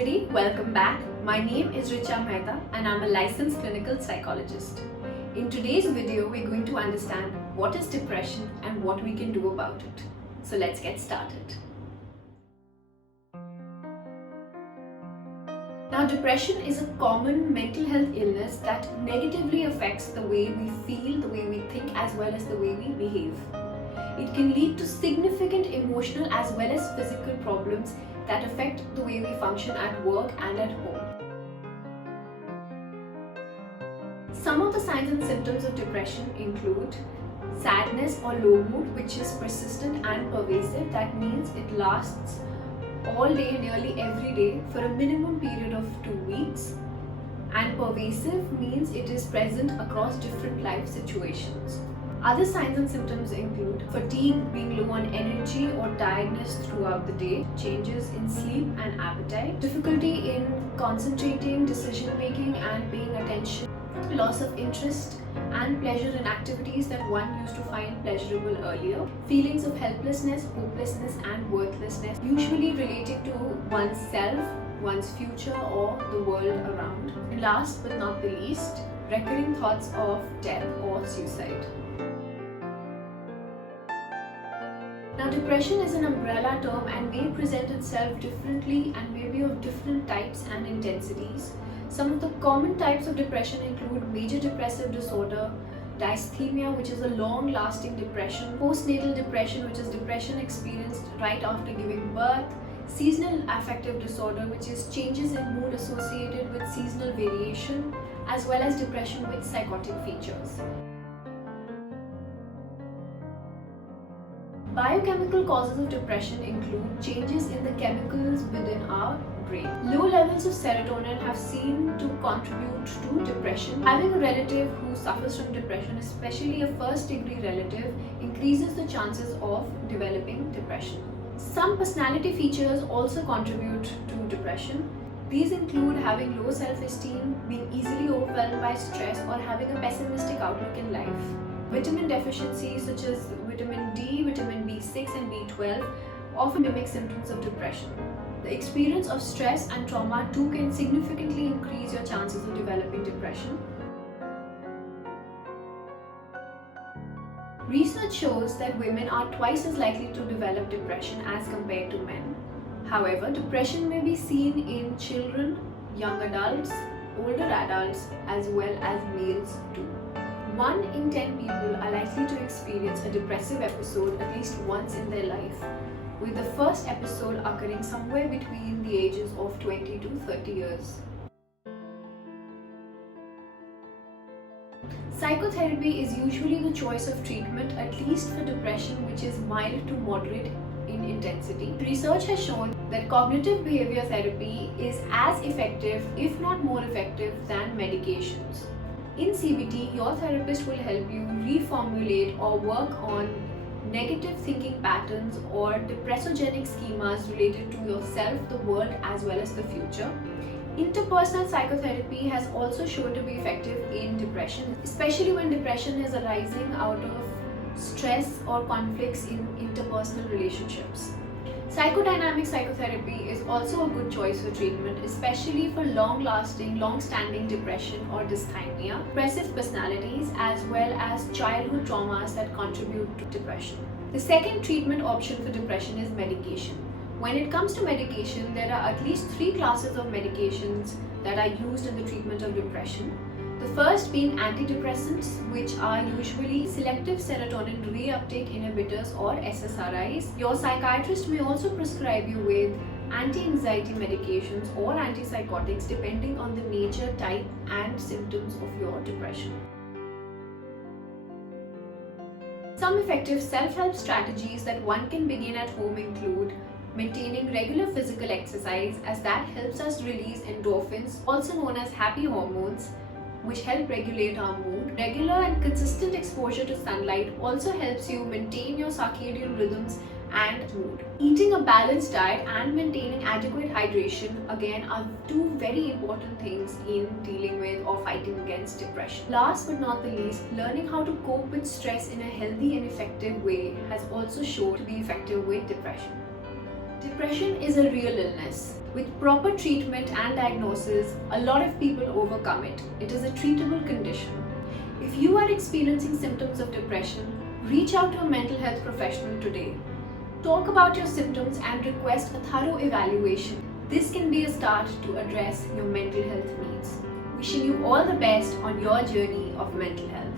everybody, welcome back. My name is Richa Mehta and I'm a licensed clinical psychologist. In today's video, we're going to understand what is depression and what we can do about it. So let's get started. Now, depression is a common mental health illness that negatively affects the way we feel, the way we think, as well as the way we behave. It can lead to significant emotional as well as physical problems that affect the way we function at work and at home. Some of the signs and symptoms of depression include sadness or low mood, which is persistent and pervasive. That means it lasts all day, nearly every day, for a minimum period of 2 weeks. And pervasive means it is present across different life situations. Other signs and symptoms include fatigue, being low on energy or tiredness throughout the day, changes in sleep and appetite, difficulty in concentrating, decision making and paying attention, loss of interest and pleasure in activities that one used to find pleasurable earlier, feelings of helplessness, hopelessness and worthlessness, usually relating to oneself, one's future or the world around. And last but not the least, recurring thoughts of death or suicide. Now, depression is an umbrella term and may present itself differently and may be of different types and intensities. Some of the common types of depression include major depressive disorder, dysthymia, which is a long-lasting depression, postnatal depression, which is depression experienced right after giving birth, seasonal affective disorder, which is changes in mood associated with seasonal variation, as well as depression with psychotic features. Biochemical causes of depression include changes in the chemicals within our brain. Low levels of serotonin have seen to contribute to depression. Having a relative who suffers from depression, especially a first-degree relative, increases the chances of developing depression. Some personality features also contribute to depression. These include having low self-esteem, being easily overwhelmed by stress, or having a pessimistic outlook in life. Vitamin deficiencies such as vitamin D, vitamin B6 and B12 often mimic symptoms of depression. The experience of stress and trauma too can significantly increase your chances of developing depression. Research shows that women are twice as likely to develop depression as compared to men. However, depression may be seen in children, young adults, older adults, as well as males too. 1 in 10 people are likely to experience a depressive episode at least once in their life, with the first episode occurring somewhere between the ages of 20 to 30 years. Psychotherapy is usually the choice of treatment, at least for depression which is mild to moderate in intensity. Research has shown that cognitive behavior therapy is as effective, if not more effective, than medications. In CBT, your therapist will help you reformulate or work on negative thinking patterns or depressogenic schemas related to yourself, the world, as well as the future. Interpersonal psychotherapy has also shown to be effective in depression, especially when depression is arising out of stress or conflicts in interpersonal relationships. Psychodynamic psychotherapy is also a good choice for treatment, especially for long-standing depression or dysthymia, depressive personalities, as well as childhood traumas that contribute to depression. The second treatment option for depression is medication. When it comes to medication, there are at least 3 classes of medications that are used in the treatment of depression. The first being antidepressants, which are usually selective serotonin reuptake inhibitors or SSRIs. Your psychiatrist may also prescribe you with anti-anxiety medications or antipsychotics depending on the nature, type and symptoms of your depression. Some effective self-help strategies that one can begin at home include maintaining regular physical exercise, as that helps us release endorphins, also known as happy hormones, which help regulate our mood. Regular and consistent exposure to sunlight also helps you maintain your circadian rhythms and mood. Eating a balanced diet and maintaining adequate hydration, again, are 2 very important things in dealing with or fighting against depression. Last but not the least, learning how to cope with stress in a healthy and effective way has also shown to be effective with depression. Depression is a real illness. With proper treatment and diagnosis, a lot of people overcome it. It is a treatable condition. If you are experiencing symptoms of depression, reach out to a mental health professional today. Talk about your symptoms and request a thorough evaluation. This can be a start to address your mental health needs. Wishing you all the best on your journey of mental health.